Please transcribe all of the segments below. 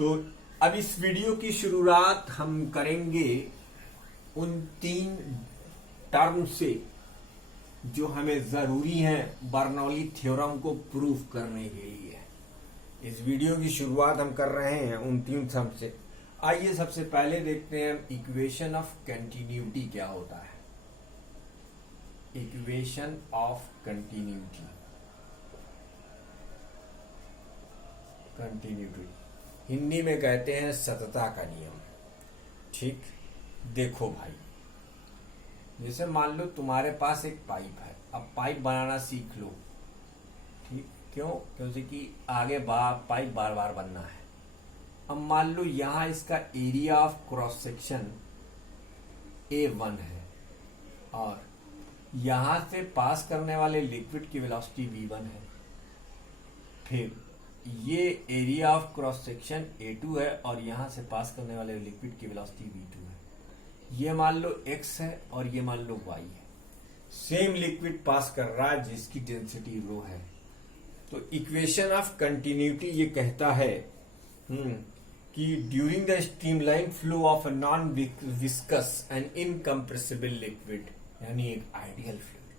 तो अब इस वीडियो की शुरुआत हम करेंगे उन 3 टर्म से जो हमें जरूरी हैं बर्नौली थ्योरम को प्रूव करने के लिए। इस वीडियो की शुरुआत हम कर रहे हैं उन 3 टर्म से। आइए सबसे पहले देखते हैं इक्वेशन ऑफ कंटिन्यूटी क्या होता है। इक्वेशन ऑफ कंटिन्यूटी हिंदी में कहते हैं सतता का नियम। ठीक, देखो भाई, जैसे मान लो तुम्हारे पास एक पाइप है, अब पाइप बनाना सीख लो। ठीक, क्यों? क्योंकि आगे पाइप बार बार बनना है। अब मान लो यहां इसका area of cross section A1 है और यहां से पास करने वाले लिक्विड की वेलोसिटी V1 है। फिर ये area of cross section A2 है और यहां से पास करने वाले लिक्विड की वेलोसिटी V2 है। ये मान लो X है और ये मान लो Y है। सेम लिक्विड पास कर रहा है जिसकी डेंसिटी रो है। तो इक्वेशन ऑफ कंटिन्यूटी ये कहता है कि during the streamline flow of a non viscous and incompressible liquid, यानी एक आइडियल फ्लूइड।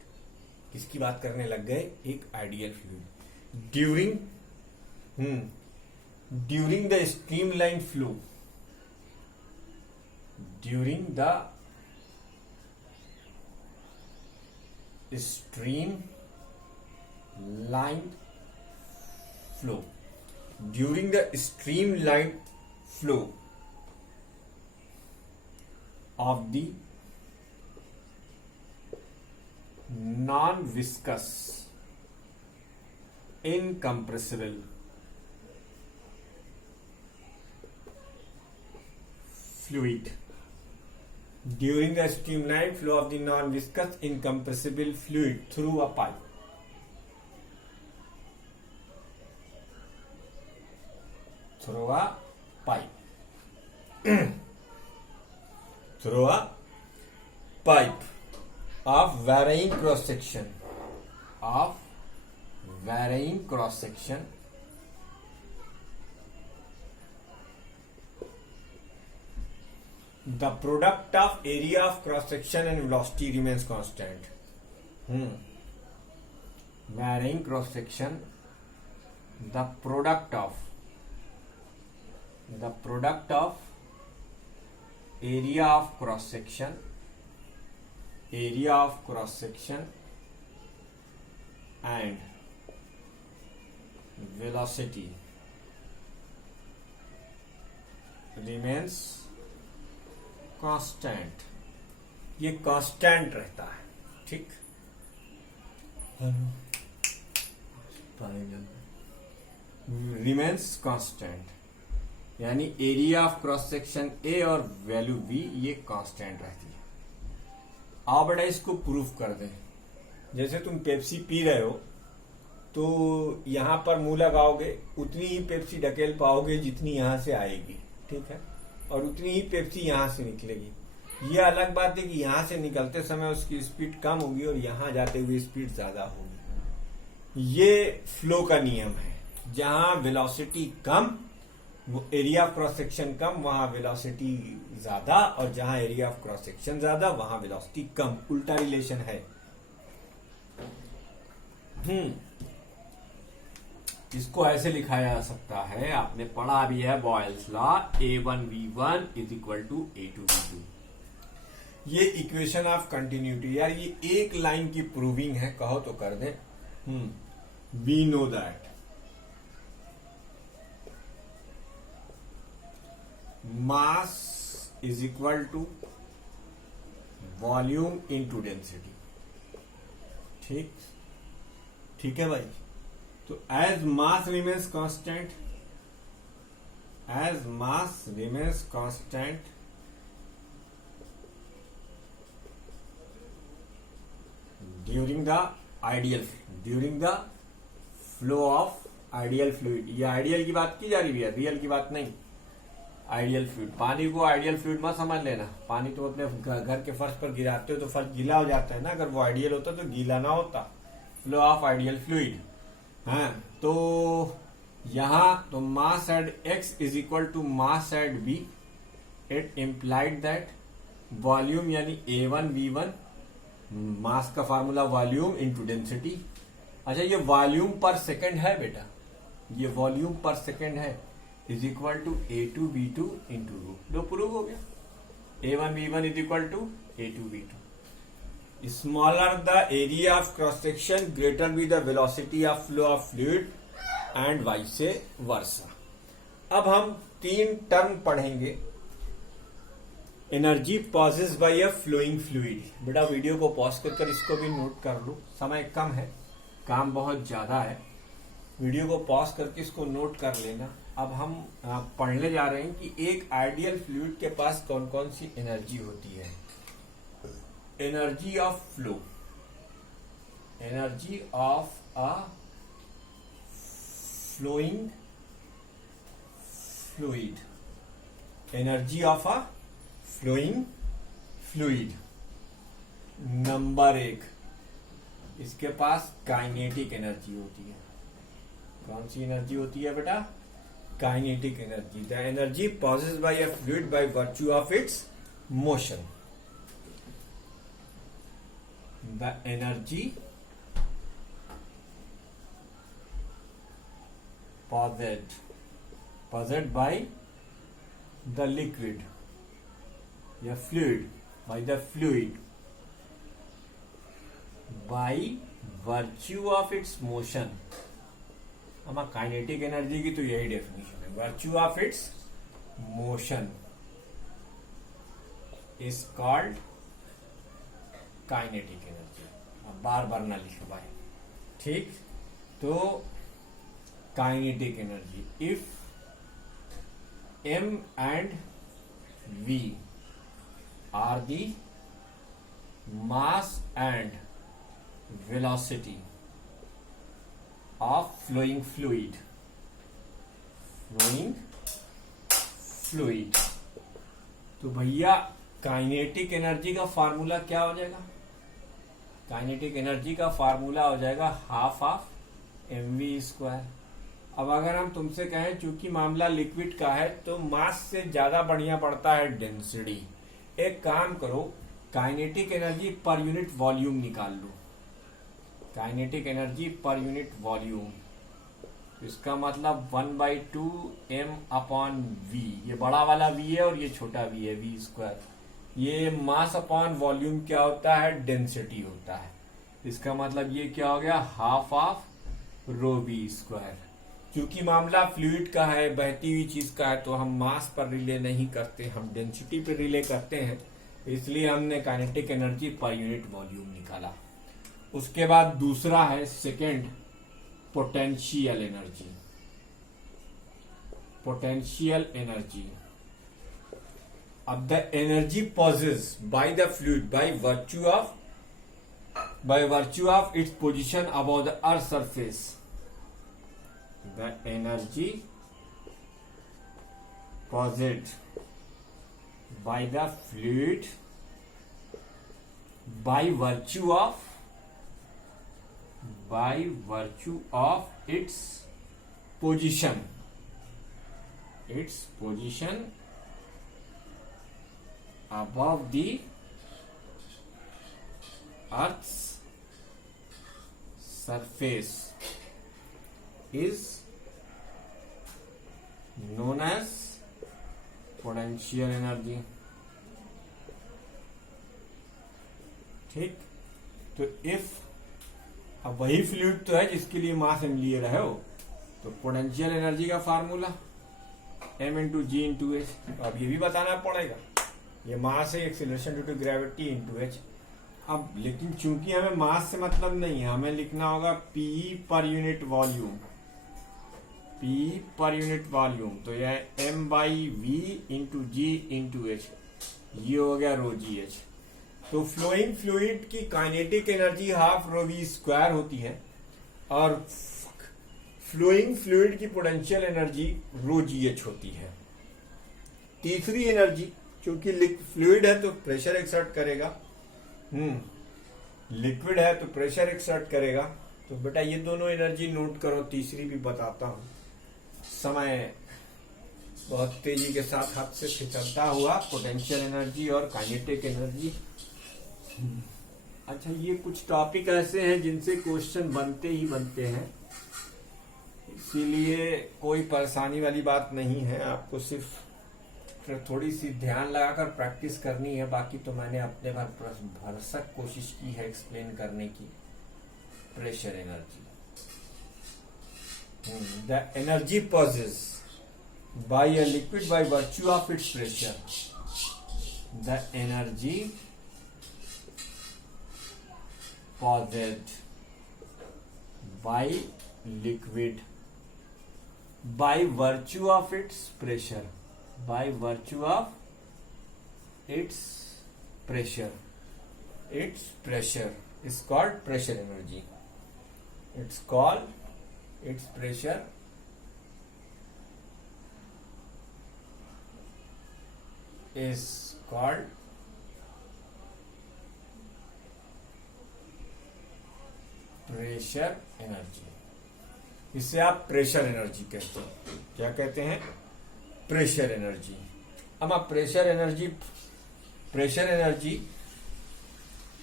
किसकी बात करने लग गए? एक ideal fluid. During the streamline flow, during the streamline flow, during the streamline flow of the non-viscous incompressible fluid, during the streamline flow of the non-viscous incompressible fluid through a pipe, through a pipe of varying cross section, the product of area of cross section and velocity remains constant. Varying cross section, the product of area of cross section and velocity remains constant. ये constant रहता है। ठीक, remains constant, यानी area of cross section A और value V ये constant रहती है। आओ बेटा इसको प्रूफ कर दें। जैसे तुम पेप्सी पी रहे हो तो यहां पर मुंह लगाओगे, उतनी ही पेप्सी ढकेल पाओगे जितनी यहां से आएगी। ठीक है, और उतनी ही पेप्सी यहां से निकलेगी। ये अलग बात है कि यहां से निकलते समय उसकी स्पीड कम होगी और यहां जाते हुए स्पीड ज्यादा होगी। ये फ्लो का नियम है। जहां वेलोसिटी कम, वो एरिया ऑफ क्रॉस सेक्शन कम, वहां वेलोसिटी ज्यादा, और जहां एरिया ऑफ क्रॉस सेक्शन ज्यादा वहां वेलोसिटी कम। उल्टा रिलेशन है। इसको ऐसे लिखा जा सकता है, आपने पढ़ा भी है Boyle's law, A1V1 is equal to A2V2। ये इक्वेशन ऑफ कंटिन्यूटी, यार ये एक लाइन की प्रूविंग है, कहो तो कर दे। We know that mass is equal to volume into density. ठीक है भाई। तो as mass remains constant, during the flow of ideal fluid, ये आइडियल की बात की जा रही है, रियल की बात नहीं। आइडियल फ्लूइड, पानी को आइडियल फ्लूइड मत समझ लेना। पानी तो अपने घर के फर्श पर गिराते हो तो फर्श गीला हो जाता है ना, अगर वो आइडियल होता तो गीला ना होता। Flow of ideal fluid. हाँ, तो यहां तो mass at x is equal to mass at b, it implied that volume यानी A1V1, मास का फार्मूला वॉल्यूम इंटू डेंसिटी। अच्छा, ये वॉल्यूम पर सेकेंड है बेटा, ये वॉल्यूम पर सेकेंड है, is equal to A2V2 into rho. लो प्रूव हो गया, A1V1 is equal to A2V2। Smaller the area of cross section greater be the velocity of flow of fluid and vice versa. अब हम 3 term पढ़ेंगे। Energy pauses by a flowing fluid. बेटा video को pause कर इसको भी note कर लो, समय कम है, काम बहुत ज्यादा है, वीडियो को पॉज करके इसको नोट कर लेना। अब हम पढ़ने जा रहे हैं कि एक आइडियल फ्लूइड के पास कौन कौन सी एनर्जी होती है। Energy of flow, energy of a flowing fluid, energy of a flowing fluid. Number 1, इसके पास काइनेटिक एनर्जी होती है। कौन सी एनर्जी होती है बेटा? Kinetic energy. The energy pauses by a fluid by virtue of its motion. The energy possessed by the liquid या fluid, by the fluid by virtue of its motion। हमारा kinetic energy की तो यही definition है, virtue of its motion is called kinetic energy. अब बार बार ना लिखो भाई, ठीक? तो kinetic energy, if M and V are the mass and velocity of flowing fluid, तो भैया काइनेटिक एनर्जी का फार्मूला क्या हो जाएगा? काइनेटिक एनर्जी का फार्मूला हो जाएगा हाफ ऑफ mv²। अब अगर हम तुमसे कहें चूंकि मामला लिक्विड का है तो मास से ज्यादा बढ़िया पड़ता है डेंसिटी, एक काम करो, kinetic energy per unit volume निकाल लो। Kinetic energy per unit volume, इसका मतलब 1/2m/v। ये बड़ा वाला v है और ये छोटा v है, v²। ये मास अपॉन वॉल्यूम क्या होता है? डेंसिटी होता है। इसका मतलब ये क्या हो गया? Half of ρv²। क्योंकि मामला फ्लूइड का है, बहती हुई चीज का है, तो हम मास पर रिले नहीं करते, हम डेंसिटी पर रिले करते हैं, इसलिए हमने kinetic energy per unit volume निकाला। उसके बाद दूसरा है second, potential energy. Potential energy, अब the energy pauses by the fluid by virtue of its position above the earth surface. The energy possessed by the fluid by virtue of its position above the earth's surface is known as potential energy. ठीक, तो if अब वही fluid तो है जिसके लिए मास m लिए रहे हो, तो पोटेंशियल एनर्जी का फार्मूला m × g × h। तो अब ये भी बताना पड़ेगा, ये मास है, acceleration due to gravity × h। अब लेकिन चूंकि हमें मास से मतलब नहीं है, हमें लिखना होगा p पर यूनिट वॉल्यूम, P पर यूनिट वॉल्यूम, तो यह m/v × g × h, ये हो गया ρgh। तो फ्लोइंग फ्लूइड की काइनेटिक एनर्जी हाफ ρv² होती है और फ्लोइंग फ्लूइड की पोटेंशियल एनर्जी ρgh होती है। तीसरी एनर्जी, क्योंकि फ्लूइड है तो प्रेशर एक्सर्ट करेगा, लिक्विड है तो प्रेशर एक्सर्ट करेगा, तो बेटा ये दोनों एनर्जी नोट करो, तीसरी भी बताता हूं। समय बहुत तेजी के साथ हाथ से फिसलता हुआ, पोटेंशियल एनर्जी और काइनेटिक एनर्जी। अच्छा, ये कुछ टॉपिक ऐसे हैं जिनसे क्वेश्चन बनते ही बनते हैं, इसीलिए कोई परेशानी वाली बात नहीं है। आपको सिर्फ थोड़ी सी ध्यान लगाकर प्रैक्टिस करनी है। बाकी तो मैंने अपने भरसक कोशिश की है एक्सप्लेन करने की। Pressure energy, the energy possessed by a liquid by virtue of its pressure. The energy possessed by liquid by virtue of its pressure, by virtue of its pressure, its pressure is called pressure energy. It's called its pressure is called pressure energy. इसे आप pressure energy कहते हैं। क्या कहते हैं? Pressure energy. अब आप pressure energy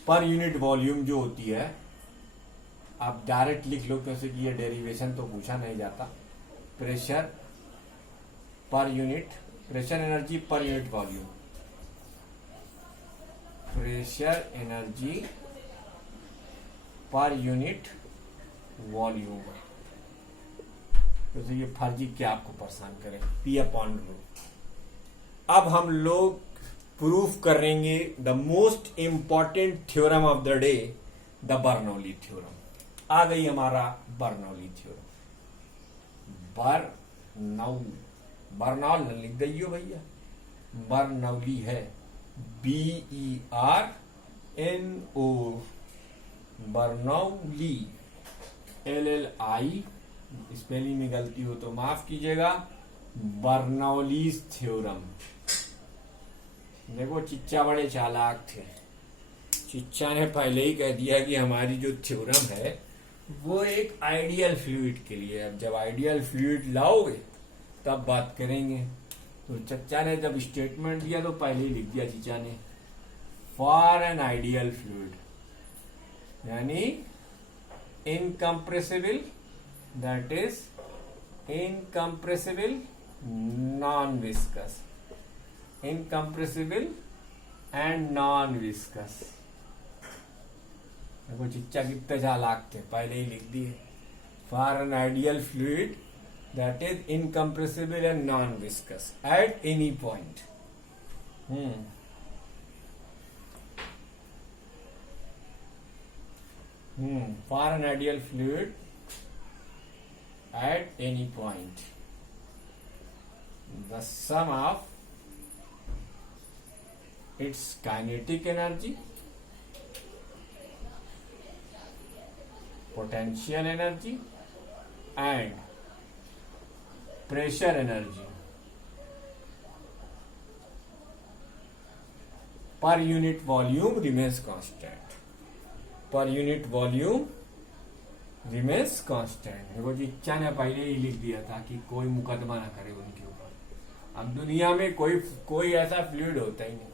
per unit volume जो होती है, आप डायरेक्ट लिख लो, क्योंकि ये डेरिवेशन तो पूछा नहीं जाता। Pressure per unit, pressure energy per unit volume, pressure energy per unit volume. तो ये फर्जी क्या आपको परेशान करे, P/ρ। अब हम लोग प्रूफ करेंगे the most important theorem of the day, the Bernoulli theorem. आ गई हमारा बर्नौली थ्योरम। बर्नौल लिख दियो भैया, बर्नौली है BERNO, बर्नौली, LLI। स्पेलिंग में गलती हो तो माफ कीजिएगा। Bernoulli's theorem. देखो, चिच्चा बड़े चालाक थे। चिच्चा ने पहले ही कह दिया कि हमारी जो थ्योरम है वो एक आइडियल फ्लूइड के लिए। अब जब आइडियल फ्लूइड लाओगे तब बात करेंगे। तो चच्चा ने जब स्टेटमेंट दिया तो पहले ही लिख दिया चिच्चा ने, फॉर एन आइडियल फ्लूइड, यानी incompressible, that is incompressible non viscous, incompressible and non viscous. देखो चिच्चा कितने चालाक थे, पहले ही लिख दिए, for an ideal fluid that is incompressible and non viscous at any point. For an ideal fluid at any point, the sum of its kinetic energy, potential energy and pressure energy per unit volume remains constant, per unit volume remains constant। देखो जी, चिच्चा ने पहले ही लिख दिया था कि कोई मुकदमा ना करे उनके ऊपर। अब दुनिया में कोई ऐसा फ्लूइड होता ही नहीं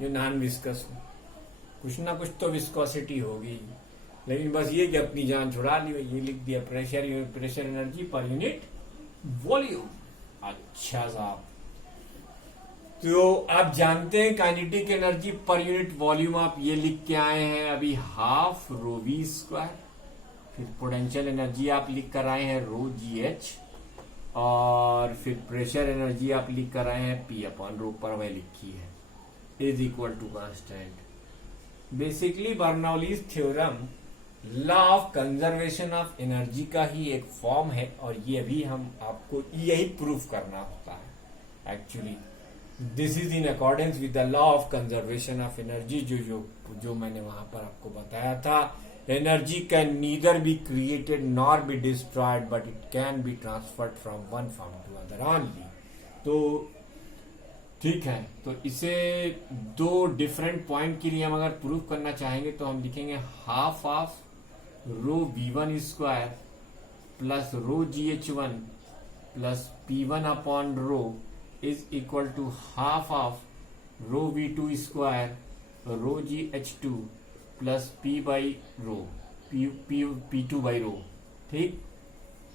जो नॉन विस्कस हो। कुछ ना कुछ तो विस्कोसिटी होगी, लेकिन बस ये कि अपनी जान छुड़ा ली। ये लिख दिया pressure energy per unit volume. अच्छा साहब, तो आप जानते हैं kinetic energy per unit volume आप ये लिख के आए हैं अभी, हाफ ρv²। फिर पोटेंशियल एनर्जी आप लिख कर आए हैं ρgh, और फिर प्रेशर एनर्जी आप लिख कर आए हैं P/ρ, पर वह लिखी है is equal to constant. Basically Bernoulli's theorem law of conservation of energy का ही एक फॉर्म है, और ये भी हम आपको यही प्रूफ करना होता है। Actually this is in accordance with the law of conservation of energy, जो मैंने वहां पर आपको बताया था। Energy can neither be created nor be destroyed, but it can be transferred from one form to other only. तो ठीक है, तो इसे दो डिफरेंट पॉइंट के लिए हम अगर प्रूफ करना चाहेंगे तो हम लिखेंगे half of ρv1² plus ρgh1 plus P1 upon rho is equal to half of rho V2 square rho GH2 plus P by rho P2 by rho. ठीक,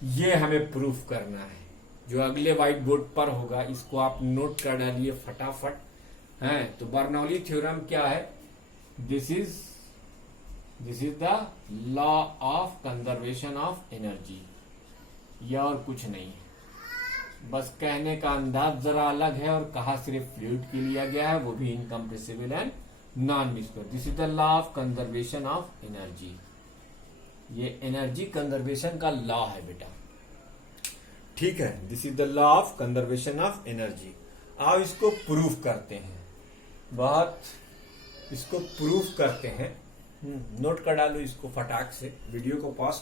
ये हमें प्रूफ करना है। जो अगले व्हाइट बोर्ड पर होगा इसको आप नोट कर डालिए फटाफट। है तो बर्नौली थ्योरम क्या है? This is the law of conservation of energy. यह और कुछ नहीं है, बस कहने का अंदाज जरा अलग है और कहा सिर्फ फ्लूइड के लिया गया है, वो भी incompressible and non viscous. This is the law of conservation of energy. ये एनर्जी कंजर्वेशन का लॉ है बेटा। ठीक है, this is the law of conservation of energy. आओ इसको प्रूफ करते हैं, बहुत इसको प्रूफ करते हैं। नोट कर डालो इसको फटाक से, वीडियो को पॉज